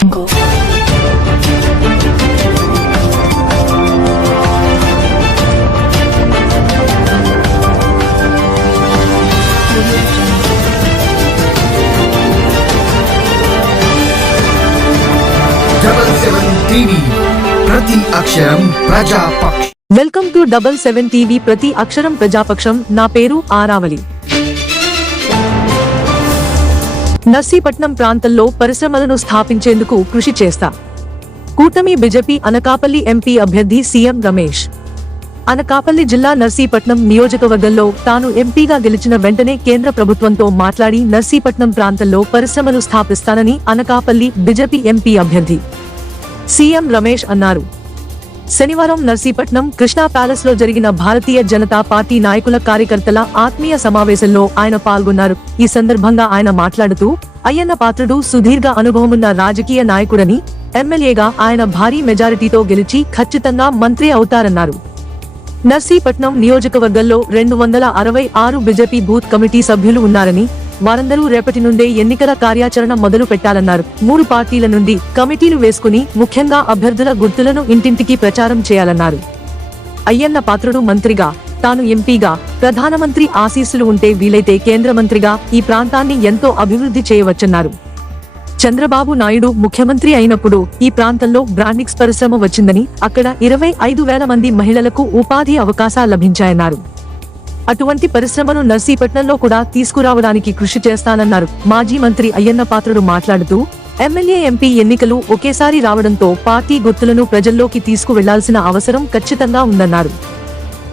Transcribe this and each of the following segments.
ప్రతి అక్షరం ప్రజాపక్షం. Welcome to 77 TV ప్రతి అక్షరం ప్రజాపక్షం. నా పేరు ఆరావళి. నర్సీపట్నం ప్రాంతంలో పరిశ్రమలను స్థాపించేందుకు కృషి చేస్తా. కూటమి బీజేపీ అనకాపల్లి ఎంపీ అభ్యర్థి సీఎం రమేష్. అనకాపల్లి జిల్లా నర్సీపట్నం నియోజకవర్గంలో తాను ఎంపీగా గెలిచిన వెంటనే కేంద్ర ప్రభుత్వంతో మాట్లాడి నర్సీపట్నం ప్రాంతంలో పరిశ్రమలు స్థాపిస్తానని అనకాపల్లి బీజేపీ ఎంపీ అభ్యర్థి సీఎం రమేష్ అన్నారు. శనివారం నర్సీపట్నం కృష్ణా ప్యాలెస్ లో జరిగిన భారతీయ జనతా పార్టీ నాయకుల కార్యకర్తల ఆత్మీయ సమావేశంలో ఆయన పాల్గొన్నారు. ఈ సందర్భంగా ఆయన మాట్లాడుతూ అయ్యన్న పాత్రుడు సుదీర్ఘ అనుభవమున్న రాజకీయ నాయకుడని, ఎమ్మెల్యేగా ఆయన భారీ మెజారిటీతో గెలిచి ఖచ్చితంగా మంత్రి అవుతారన్నారు. నర్సీపట్నం నియోజకవర్గంలో 266 బీజేపీ బూత్ కమిటీ సభ్యులు ఉన్నారని, వారందరూ రేపటి నుండే ఎన్నికల కార్యాచరణ మొదలు పెట్టాలన్నారు. 3 పార్టీల నుండి కమిటీలు వేసుకుని ముఖ్యంగా అభ్యర్థుల గుర్తులను ఇంటింటికి ప్రచారం చేయాలన్నారు. అయ్యన్న పాత్రుడు మంత్రిగా, తాను ఎంపీగా, ప్రధానమంత్రి ఆశీస్సులు ఉంటే వీలైతే కేంద్ర మంత్రిగా ఈ ప్రాంతాన్ని ఎంతో అభివృద్ధి చేయవచ్చన్నారు. చంద్రబాబు నాయుడు ముఖ్యమంత్రి అయినప్పుడు ఈ ప్రాంతంలో బ్రాండిక్స్ పరిశ్రమ వచ్చిందని, అక్కడ 25,000 మంది మహిళలకు ఉపాధి అవకాశాలు లభించాయన్నారు. అటువంటి పరిశ్రమను నర్సీపట్నంలో కూడా తీసుకురావడానికి కృషి చేస్తానన్నారు. మాజీ మంత్రి అయ్యన్న పాత్రుడు మాట్లాడుతూ ఎమ్మెల్యే, ఎంపీ ఎన్నికలు ఒకేసారి రావడంతో పార్టీ గుర్తులను ప్రజల్లోకి తీసుకువెళ్లాల్సిన అవసరం ఖచ్చితంగా ఉందన్నారు.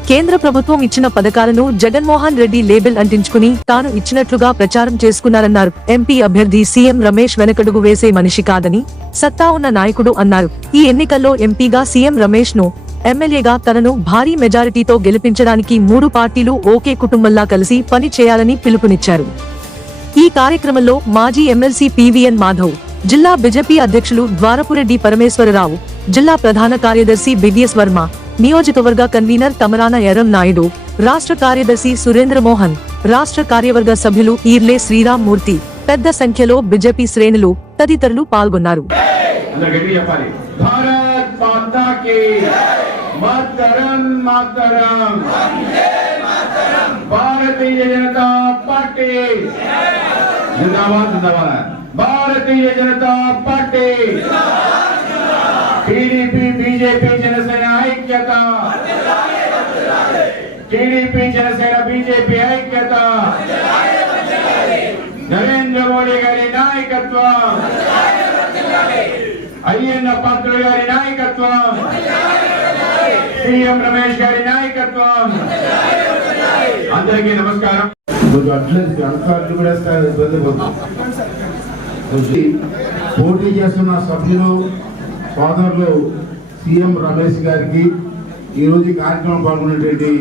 కేంద్ర ప్రభుత్వం ఇచ్చిన పథకాలను జగన్మోహన్ రెడ్డి లేబుల్ అంటించుకుని తాను ఇచ్చినట్లుగా ప్రచారం చేసుకున్నారన్నారు. ఎంపీ అభ్యర్థి సీఎం రమేష్ వెనకడుగు వేసే మనిషి కాదని, సత్తా ఉన్న నాయకుడు అన్నారు. ఈ ఎన్నికల్లో ఎంపీగా సీఎం రమేష్ ను, ఎమ్మెల్యేగా తనను భారీ మెజారిటీతో గెలిపించడానికి 3 పార్టీలు ఒకే కుటుంబంలా కలిసి పని చేయాలని పిలుపునిచ్చారు. ఈ కార్యక్రమంలో మాజీ ఎమ్మెల్సీ పివిఎన్ మాధవ్, జిల్లా బీజేపీ అధ్యక్షులు ద్వారపురెడ్డి పరమేశ్వరరావు, జిల్లా ప్రధాన కార్యదర్శి బివిఎస్ వర్మ, నియోజకవర్గ కన్వీనర్ తమరాన ఎర్రం నాయుడు, రాష్ట్ర కార్యదర్శి సురేంద్ర మోహన్, రాష్ట్ర కార్యవర్గ సభ్యులు ఈర్లే శ్రీరామ్ మూర్తి, పెద్ద సంఖ్యలో బీజేపీ శ్రేణులు తదితరులు పాల్గొన్నారు. టీడీపీ, బీజేపీ, జనసేన ఐక్యత. టీడీపీ, జనసేన, బీజేపీ ఐక్యత. నరేంద్ర మోడీ గారి నాయకత్వం, అయ్యన్న పాత్రుడు గారి నాయకత్వం, సీఎం రమేష్ గారి నాయకత్వం. అందరికీ నమస్కారం. పోటీ చేస్తున్న సభ్యులు సోదరులు సీఎం రమేష్ గారికి, ఈరోజు కార్యక్రమం పాల్గొనేటువంటి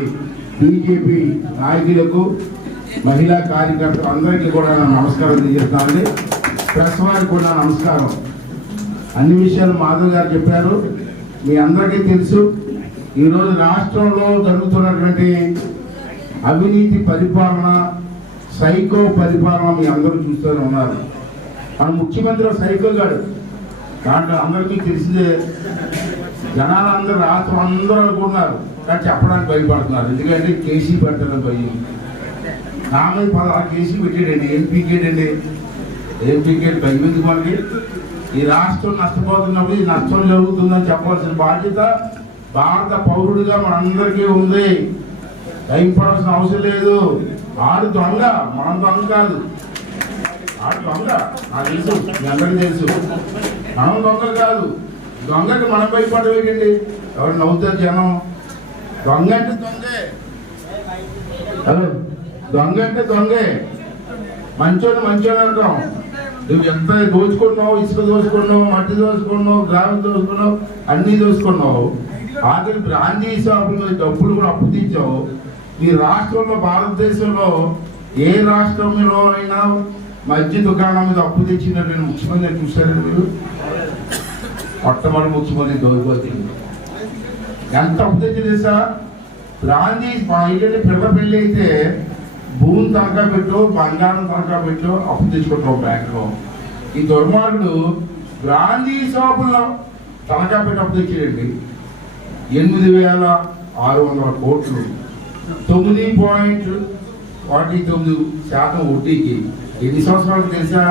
బీజేపీ నాయకులకు, మహిళా కార్యకర్తలు అందరికీ కూడా నమస్కారం తెలియజేస్తానండి. ప్రెస్ వారికి కూడా నమస్కారం. అన్ని విషయాలు మాధవ్ గారు చెప్పారు. మీ అందరికీ తెలుసు, ఈరోజు రాష్ట్రంలో జరుగుతున్నటువంటి అవినీతి పరిపాలన, సైకో పరిపాలన మీ అందరూ చూస్తూనే ఉన్నారు. మన ముఖ్యమంత్రి సైకో గారు, దాంట్లో అందరికీ తెలిసిందే. జనాలందరూ రాష్ట్రం అందరూ అనుకున్నారు, కానీ చెప్పడానికి భయపడుతున్నారు. ఎందుకంటే కేసీ పెట్టడం భయం. నా మీద 16 కేసీ పెట్టాడండి. ఎంపీకే భయం ఎందుకు మనకి? ఈ రాష్ట్రం నష్టపోతున్నప్పుడు ఈ నష్టం జరుగుతుందని చెప్పాల్సిన బాధ్యత భారత పౌరుడిగా మనందరికీ ఉంది. భయపడాల్సిన అవసరం లేదు. ఆడు దొంగ, మనం దొంగ కాదు. ఆడు దొంగ, నాకు తెలుసు, మీ అందరికీ తెలుసు. మనం దొంగ కాదు. దొంగకి మనం భయపడవేయండి. ఎవరు నవ్వుతారు జనం? దొంగ అంటే దొంగే. హలో, దొంగ అంటే దొంగే. మంచోడు అంటాం. నువ్వు ఎంత దోచుకున్నావు, ఇసుక దోచుకున్నావు, మట్టి దోచుకున్నావు, గ్రామం దోచుకున్నావు, అన్ని దోచుకున్నావు. ఆఖరి బ్రాంచీ షాపుల మీద డబ్బులు కూడా అప్పు తెచ్చావు. మీ రాష్ట్రంలో, భారతదేశంలో ఏ రాష్ట్రంలోనైనా మధ్య దుకాణం మీద అప్పు తెచ్చినటువంటి ముఖ్యమంత్రి చూశారండి మీరు? మొట్టమొదటి ముఖ్యమంత్రి దోచుకోవచ్చు. ఎంత అప్పు తెచ్చి తెలుసా? బ్రాంచీ ఏంటంటే పిల్ల పెళ్ళి అయితే భూమి తనఖా పెట్టో, బంగారం తనఖా పెట్టో అప్పు తెచ్చుకుంటావు బ్యాంకులో. ఈ దుర్మార్గుడు గాంధీ షాపుల్లో తనఖా పెట్టప్పుడు తెచ్చాడండి 8,600 కోట్లు, 9.49% వడ్డీకి. ఎన్ని సంవత్సరాలు తెలుసా?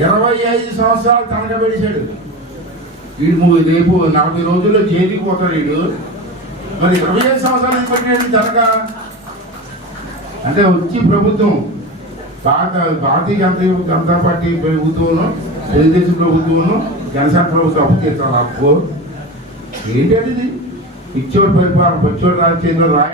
25 సంవత్సరాలు తనఖా పెట్టేశాడు. వీడు రేపు 40 రోజుల్లో జైలుకి పోతాడు వీడు. మరి 25 సంవత్సరాలు ఎందుకు పెట్టాడు తనఖా? అంటే వచ్చి ప్రభుత్వం భారతీయ జనతా పార్టీ ప్రభుత్వం, తెలుగుదేశం ప్రభుత్వం, జనసేన ప్రభుత్వం అప్పు చేస్తారు. అప్పు ఏంటంటే ఇది పిచ్చోడు పరిపాలన, పిచ్చోడు రాజకీయంలో రాయ.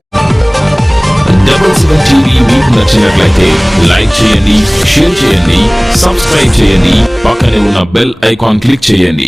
Double7 TV మీకు నచ్చినట్లయితే లైక్ చేయండి, షేర్ చేయండి, సబ్స్క్రైబ్ చేయండి, పక్కనే ఉన్న బెల్ ఐకాన్ క్లిక్ చేయండి.